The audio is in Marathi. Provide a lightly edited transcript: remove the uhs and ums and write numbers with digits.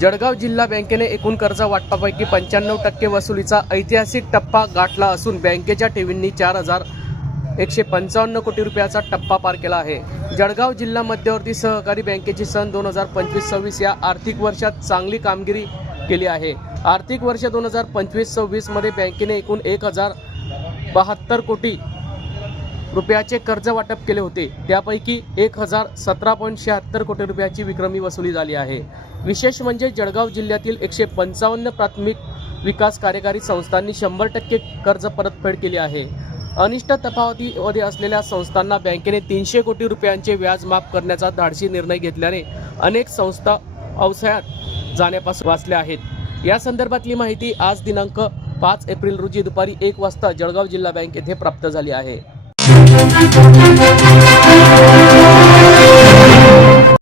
जळगाव जिल्हा बँकेने एकूण कर्ज वाटपापैकी 95% वसुलीचा ऐतिहासिक टप्पा गाठला असून बँकेच्या ठेवींनी 4,155 कोटी रुपयाचा टप्पा पार केला आहे। जळगाव जिल्हा मध्यवर्ती सहकारी बँकेची सन 2025-26 या आर्थिक वर्षात चांगली कामगिरी केली आहे। आर्थिक वर्ष 2025-26 मध्ये बँकेने एकूण 1,072 कोटी रुपयाचे कर्ज वाटप केले होते। त्यापैकी 1,017.76 कोटी रुपयाची विक्रमी वसुली झाली आहे। विशेष म्हणजे जळगाव जिल्ह्यातील 155 प्राथमिक विकास कार्यकारी संस्थांनी 100% कर्ज परतफेड केली आहे। अनिष्ट तफावतीमध्ये असलेल्या संस्थांना बँकेने 300 कोटी रुपयांचे व्याज माफ करण्याचा धाडसी निर्णय घेतल्याने अनेक संस्था अवसायात जाण्यापासून वाचल्या आहेत। या संदर्भातली माहिती आज दिनांक 5 एप्रिल रोजी दुपारी 1 वाजता जळगाव जिल्हा बँक येथे प्राप्त झाली आहे।